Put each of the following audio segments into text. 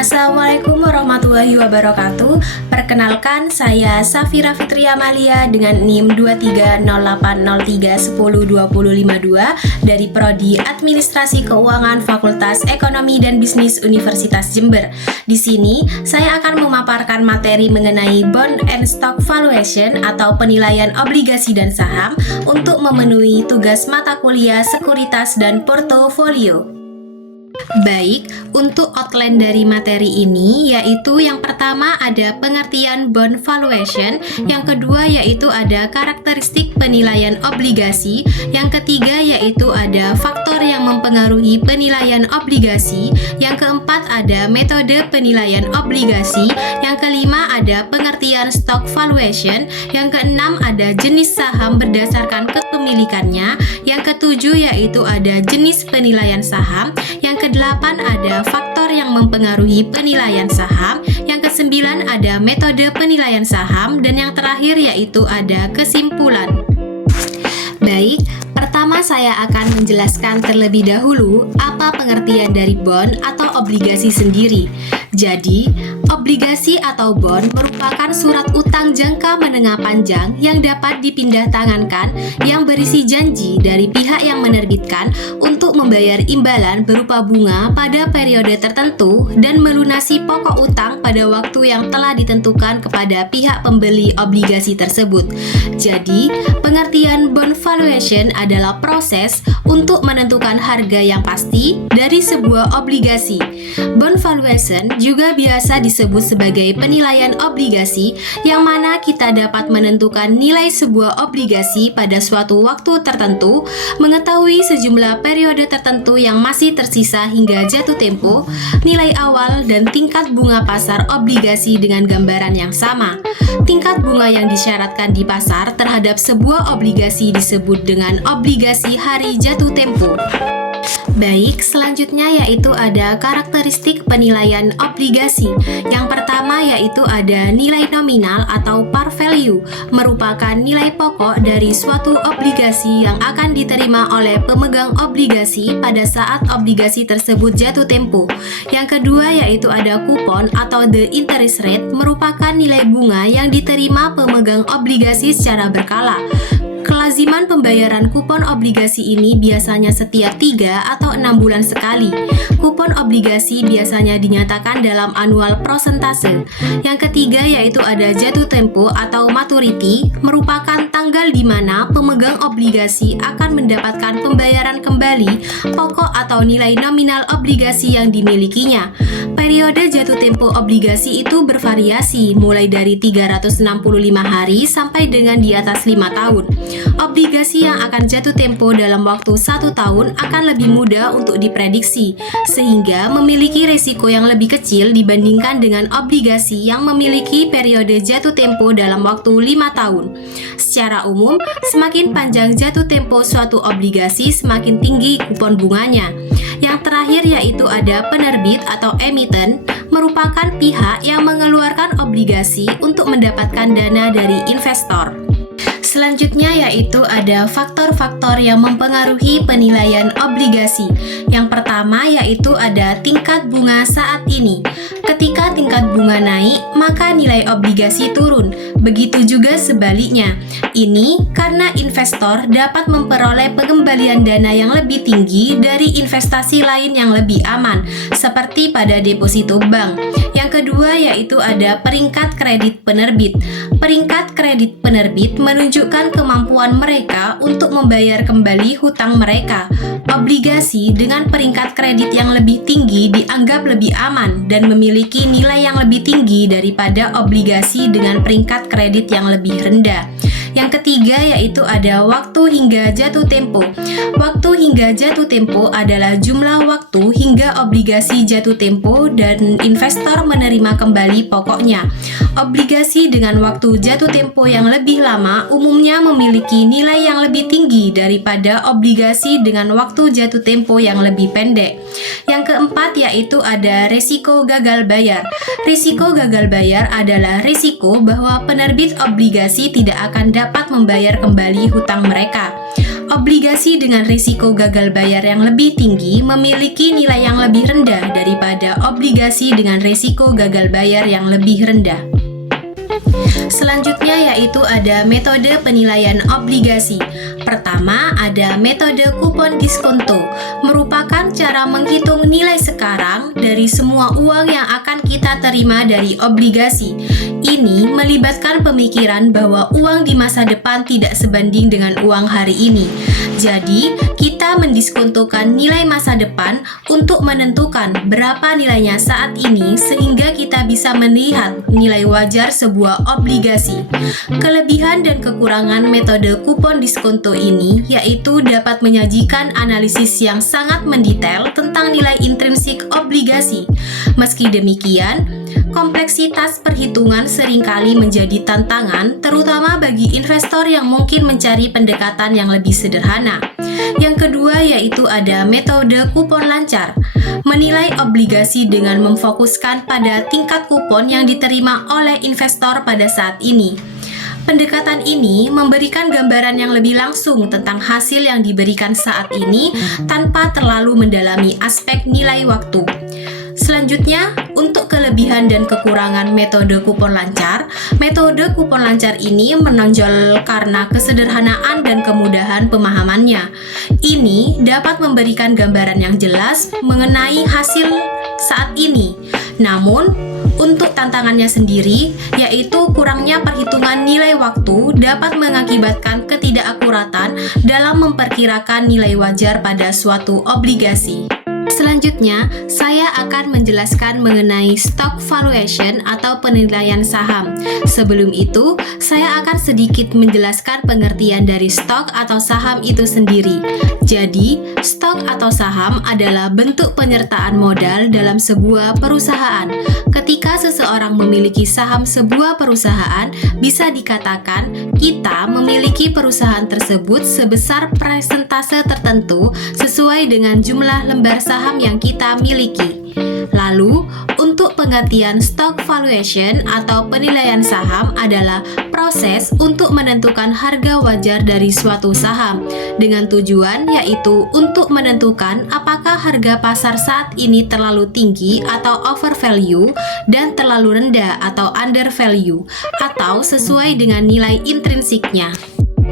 Assalamualaikum warahmatullahi wabarakatuh. Perkenalkan, saya Safira Fitri Amalia dengan NIM 230803102052 dari Prodi Administrasi Keuangan Fakultas Ekonomi dan Bisnis Universitas Jember. Di sini, saya akan memaparkan materi mengenai Bond and Stock Valuation atau penilaian obligasi dan saham untuk memenuhi tugas mata kuliah sekuritas dan portofolio. Baik, untuk outline dari materi ini yaitu yang pertama ada pengertian bond valuation, yang kedua yaitu ada karakteristik penilaian obligasi, yang ketiga yaitu ada faktor yang mempengaruhi penilaian obligasi, yang keempat ada metode penilaian obligasi, yang kelima ada pengertian stock valuation, yang keenam ada jenis saham berdasarkan kepemilikannya, yang ketujuh yaitu ada jenis penilaian saham, yang kedelapan ada faktor yang mempengaruhi penilaian saham, yang kesembilan ada metode penilaian saham, dan yang terakhir yaitu ada kesimpulan. Baik, pertama saya akan menjelaskan terlebih dahulu apa pengertian dari bond atau obligasi sendiri. Jadi, obligasi atau bond merupakan surat utang jangka menengah panjang yang dapat dipindah tangankan yang berisi janji dari pihak yang menerbitkan untuk membayar imbalan berupa bunga pada periode tertentu dan melunasi pokok utang pada waktu yang telah ditentukan kepada pihak pembeli obligasi tersebut. Jadi, pengertian bond valuation adalah proses untuk menentukan harga yang pasti dari sebuah obligasi. Bond valuation juga biasa disebut sebagai penilaian obligasi, yang mana kita dapat menentukan nilai sebuah obligasi pada suatu waktu tertentu, mengetahui sejumlah periode tertentu yang masih tersisa hingga jatuh tempo, nilai awal, dan tingkat bunga pasar obligasi dengan gambaran yang sama. Tingkat bunga yang disyaratkan di pasar terhadap sebuah obligasi disebut dengan obligasi hari jatuh tempo. Baik, selanjutnya yaitu ada karakteristik penilaian obligasi. Yang pertama yaitu ada nilai nominal atau par value, merupakan nilai pokok dari suatu obligasi yang akan diterima oleh pemegang obligasi pada saat obligasi tersebut jatuh tempo. Yang kedua yaitu ada kupon atau the interest rate, merupakan nilai bunga yang diterima pemegang obligasi secara berkala. Kelaziman pembayaran kupon obligasi ini biasanya setiap 3 atau 6 bulan sekali. Kupon obligasi biasanya dinyatakan dalam annual prosentase. Yang ketiga yaitu ada jatuh tempo atau maturity, merupakan tanggal di mana pemegang obligasi akan mendapatkan pembayaran kembali pokok atau nilai nominal obligasi yang dimilikinya. Periode jatuh tempo obligasi itu bervariasi mulai dari 365 hari sampai dengan di atas 5 tahun. Obligasi yang akan jatuh tempo dalam waktu 1 tahun akan lebih mudah untuk diprediksi, sehingga memiliki risiko yang lebih kecil dibandingkan dengan obligasi yang memiliki periode jatuh tempo dalam waktu 5 tahun. Secara umum, semakin panjang jatuh tempo suatu obligasi, semakin tinggi kupon bunganya. Yang terakhir yaitu ada penerbit atau emiten, merupakan pihak yang mengeluarkan obligasi untuk mendapatkan dana dari investor. Selanjutnya yaitu ada faktor-faktor yang mempengaruhi penilaian obligasi. Yang pertama yaitu ada tingkat bunga saat ini. Ketika tingkat bunga naik, maka nilai obligasi turun. Begitu juga sebaliknya. Ini karena investor dapat memperoleh pengembalian dana yang lebih tinggi dari investasi lain yang lebih aman, seperti pada deposito bank. Yang kedua yaitu ada peringkat kredit penerbit. Peringkat kredit penerbit menunjukkan kemampuan mereka untuk membayar kembali hutang mereka. Obligasi dengan peringkat kredit yang lebih tinggi dianggap lebih aman dan memiliki nilai yang lebih tinggi daripada obligasi dengan peringkat kredit yang lebih rendah. Yang ketiga yaitu ada waktu hingga jatuh tempo. Waktu hingga jatuh tempo adalah jumlah waktu hingga obligasi jatuh tempo dan investor menerima kembali pokoknya. Obligasi dengan waktu jatuh tempo yang lebih lama umumnya memiliki nilai yang lebih tinggi daripada obligasi dengan waktu jatuh tempo yang lebih pendek. Yang keempat yaitu ada risiko gagal bayar. Risiko gagal bayar adalah risiko bahwa penerbit obligasi tidak akan dapat membayar kembali hutang mereka. Obligasi dengan risiko gagal bayar yang lebih tinggi memiliki nilai yang lebih rendah daripada obligasi dengan risiko gagal bayar yang lebih rendah. Selanjutnya yaitu ada metode penilaian obligasi. Pertama, ada metode kupon diskonto, merupakan cara menghitung nilai sekarang dari semua uang yang akan kita terima dari obligasi. Ini melibatkan pemikiran bahwa uang di masa depan tidak sebanding dengan uang hari ini. Jadi, kita mendiskontokan nilai masa depan untuk menentukan berapa nilainya saat ini sehingga kita bisa melihat nilai wajar sebuah obligasi. Kelebihan dan kekurangan metode kupon diskonto ini yaitu dapat menyajikan analisis yang sangat mendetail tentang nilai intrinsik obligasi. Meski demikian, kompleksitas perhitungan seringkali menjadi tantangan, terutama bagi investor yang mungkin mencari pendekatan yang lebih sederhana. Yang kedua yaitu ada metode kupon lancar, menilai obligasi dengan memfokuskan pada tingkat kupon yang diterima oleh investor pada saat ini. Pendekatan ini memberikan gambaran yang lebih langsung tentang hasil yang diberikan saat ini tanpa terlalu mendalami aspek nilai waktu. Selanjutnya, untuk kelebihan dan kekurangan metode kupon lancar ini menonjol karena kesederhanaan dan kemudahan pemahamannya. Ini dapat memberikan gambaran yang jelas mengenai hasil saat ini. Namun, untuk tantangannya sendiri, yaitu kurangnya perhitungan nilai waktu dapat mengakibatkan ketidakakuratan dalam memperkirakan nilai wajar pada suatu obligasi. Selanjutnya, saya akan menjelaskan mengenai stock valuation atau penilaian saham. Sebelum itu, saya akan sedikit menjelaskan pengertian dari stok atau saham itu sendiri. Jadi, stok atau saham adalah bentuk penyertaan modal dalam sebuah perusahaan. Ketika seseorang memiliki saham sebuah perusahaan, bisa dikatakan kita memiliki perusahaan tersebut sebesar persentase tertentu sesuai dengan jumlah lembar saham yang kita miliki. Lalu, untuk pengertian stock valuation atau penilaian saham adalah proses untuk menentukan harga wajar dari suatu saham dengan tujuan yaitu untuk menentukan apakah harga pasar saat ini terlalu tinggi atau overvalue dan terlalu rendah atau undervalue atau sesuai dengan nilai intrinsiknya.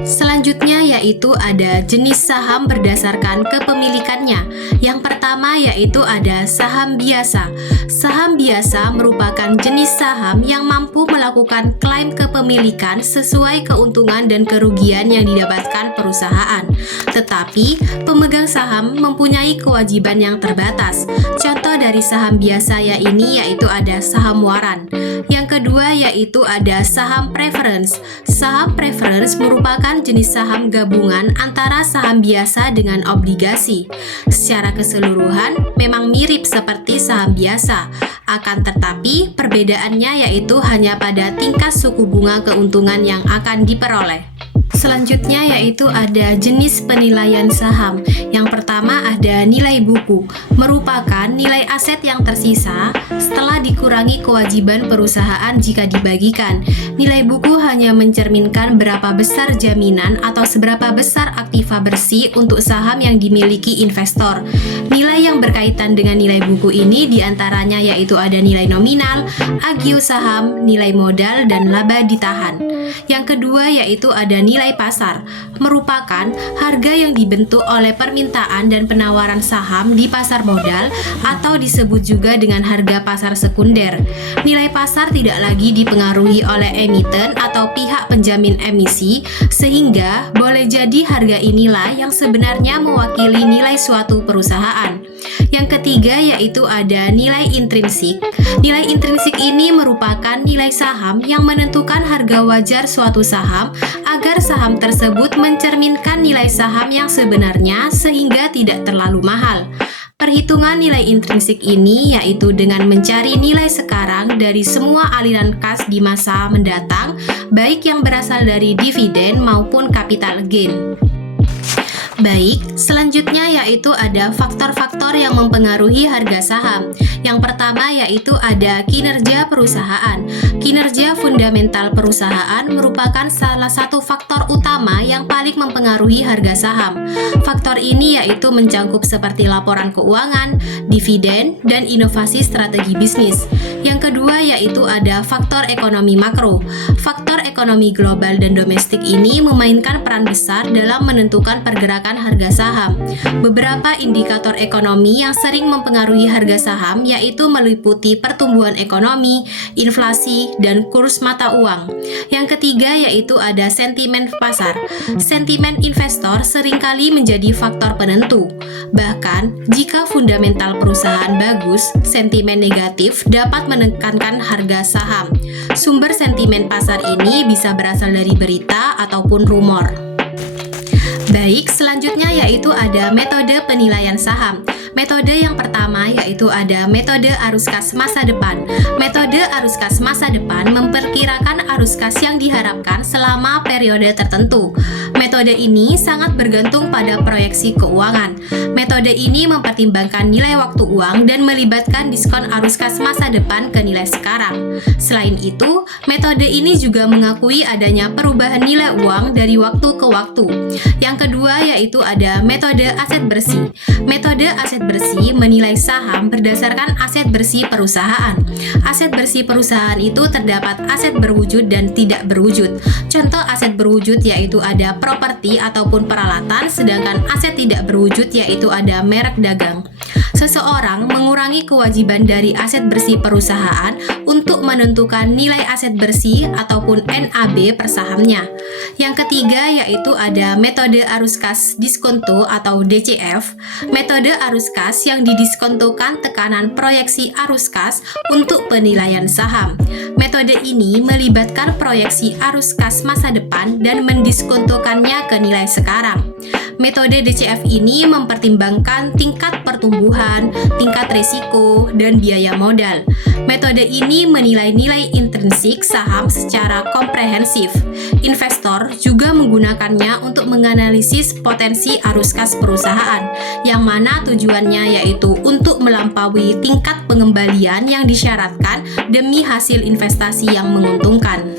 Selanjutnya yaitu ada jenis saham berdasarkan kepemilikannya. Yang pertama yaitu ada saham biasa. Saham biasa merupakan jenis saham yang mampu melakukan klaim kepemilikan sesuai keuntungan dan kerugian yang didapatkan perusahaan. Tetapi, pemegang saham mempunyai kewajiban yang terbatas. Contoh dari saham biasa ini yaitu ada saham waran. Yang kedua yaitu ada saham preference. Saham preference merupakan jenis saham gabungan antara saham biasa dengan obligasi. Secara keseluruhan memang mirip seperti saham biasa, akan tetapi perbedaannya yaitu hanya pada tingkat suku bunga keuntungan yang akan diperoleh. Selanjutnya yaitu ada jenis penilaian saham. Yang pertama ada nilai buku, merupakan nilai aset yang tersisa setelah dikurangi kewajiban perusahaan jika dibagikan. Nilai buku hanya mencerminkan berapa besar jaminan atau seberapa besar aktiva bersih untuk saham yang dimiliki investor. Nilai yang berkaitan dengan nilai buku ini diantaranya yaitu ada nilai nominal, agio saham, nilai modal, dan laba ditahan. Yang kedua yaitu ada nilai pasar, merupakan harga yang dibentuk oleh permintaan dan penawaran saham di pasar modal atau disebut juga dengan harga pasar sekunder. Nilai pasar tidak lagi dipengaruhi oleh emiten atau pihak penjamin emisi, sehingga boleh jadi harga inilah yang sebenarnya mewakili nilai suatu perusahaan. Yang ketiga yaitu ada nilai intrinsik. Nilai intrinsik ini merupakan nilai saham yang menentukan harga wajar suatu saham agar saham tersebut mencerminkan nilai saham yang sebenarnya sehingga tidak terlalu mahal. Perhitungan nilai intrinsik ini yaitu dengan mencari nilai sekarang dari semua aliran kas di masa mendatang, baik yang berasal dari dividen maupun capital gain. Baik, selanjutnya yaitu ada faktor-faktor yang mempengaruhi harga saham. Yang pertama yaitu ada kinerja perusahaan. Kinerja fundamental perusahaan merupakan salah satu faktor utama yang paling mempengaruhi harga saham. Faktor ini yaitu mencakup seperti laporan keuangan, dividen, dan inovasi strategi bisnis. Yang kedua yaitu ada faktor ekonomi makro. Faktor ekonomi global dan domestik ini memainkan peran besar dalam menentukan pergerakan harga saham. Beberapa indikator ekonomi yang sering mempengaruhi harga saham yaitu meliputi pertumbuhan ekonomi, inflasi, dan kurs mata uang. Yang ketiga yaitu ada sentimen pasar. Sentimen investor seringkali menjadi faktor penentu. Bahkan, jika fundamental perusahaan bagus, sentimen negatif dapat menekankan harga saham. Sumber sentimen pasar ini bisa berasal dari berita ataupun rumor. Baik, selanjutnya yaitu ada metode penilaian saham. Metode yang pertama yaitu ada metode arus kas masa depan. Metode arus kas masa depan memperkirakan arus kas yang diharapkan selama periode tertentu. Metode ini sangat bergantung pada proyeksi keuangan. Metode ini mempertimbangkan nilai waktu uang dan melibatkan diskon arus kas masa depan ke nilai sekarang. Selain itu, metode ini juga mengakui adanya perubahan nilai uang dari waktu ke waktu. Yang kedua yaitu ada metode aset bersih. Metode aset bersih menilai saham berdasarkan aset bersih perusahaan. Aset bersih perusahaan itu terdapat aset berwujud dan tidak berwujud. Contoh aset berwujud yaitu ada properti ataupun peralatan, sedangkan aset tidak berwujud yaitu ada merek dagang. Seseorang mengurangi kewajiban dari aset bersih perusahaan untuk menentukan nilai aset bersih ataupun NAB per sahamnya. Yang ketiga yaitu ada metode arus kas diskonto atau DCF. Metode arus kas yang didiskontokan tekanan proyeksi arus kas untuk penilaian saham. Metode ini melibatkan proyeksi arus kas masa depan dan mendiskontokannya ke nilai sekarang. Metode DCF ini mempertimbangkan tingkat pertumbuhan, tingkat risiko, dan biaya modal. Metode ini menilai nilai intrinsik saham secara komprehensif. Investor juga menggunakannya untuk menganalisis potensi arus kas perusahaan, yang mana tujuannya yaitu untuk melampaui tingkat pengembalian yang disyaratkan demi hasil investasi yang menguntungkan.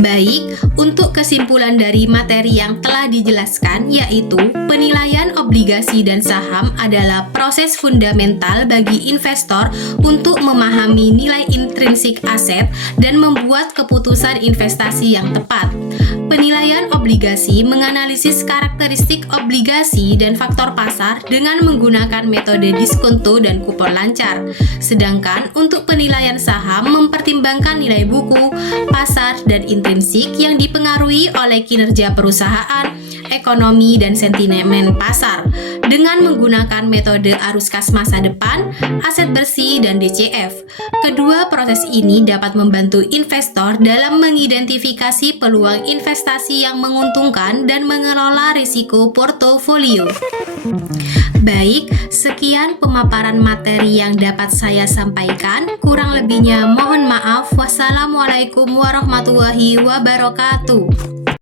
Baik, untuk kesimpulan dari materi yang telah dijelaskan yaitu penilaian obligasi dan saham adalah proses fundamental bagi investor untuk memahami nilai intrinsik aset dan membuat keputusan investasi yang tepat. Penilaian obligasi menganalisis karakteristik obligasi dan faktor pasar dengan menggunakan metode diskonto dan kupon lancar. Sedangkan untuk penilaian saham mempertimbangkan nilai buku, pasar, dan intrinsik yang dipengaruhi oleh kinerja perusahaan, ekonomi, dan sentimen pasar dengan menggunakan metode arus kas masa depan, aset bersih, dan DCF. Kedua proses ini dapat membantu investor dalam mengidentifikasi peluang investasi yang menguntungkan dan mengelola risiko portofolio. Baik, sekian pemaparan materi yang dapat saya sampaikan. Kurang lebihnya mohon maaf. Wassalamualaikum warahmatullahi wabarakatuh.